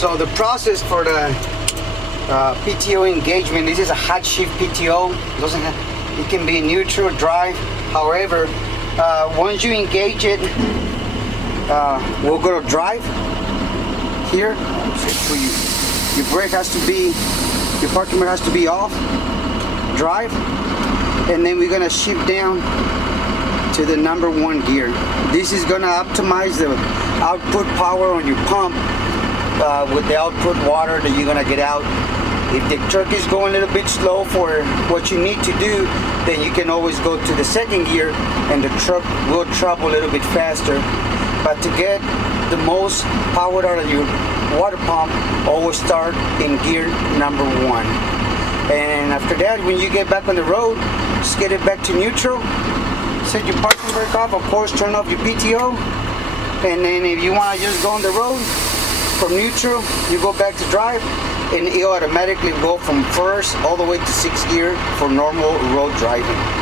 So the process for the PTO engagement, this is a hot shift PTO. It can be neutral, drive. However, once you engage it, we'll go to drive here. So your brake has to be, your parking brake has to be off, drive, and then we're gonna shift down to the number 1 gear. This is gonna optimize the output power on your pump with the output water that you're gonna get out. If the truck is going a little bit slow for what you need to do, then you can always go to the 2nd gear and the truck will travel a little bit faster. But to get the most power out of your water pump, always start in gear number 1. And after that, when you get back on the road, just get it back to neutral, set your parking brake off, of course turn off your PTO, and then if you want to just go on the road, from neutral, you go back to drive, and it'll automatically go from 1st all the way to 6th gear for normal road driving.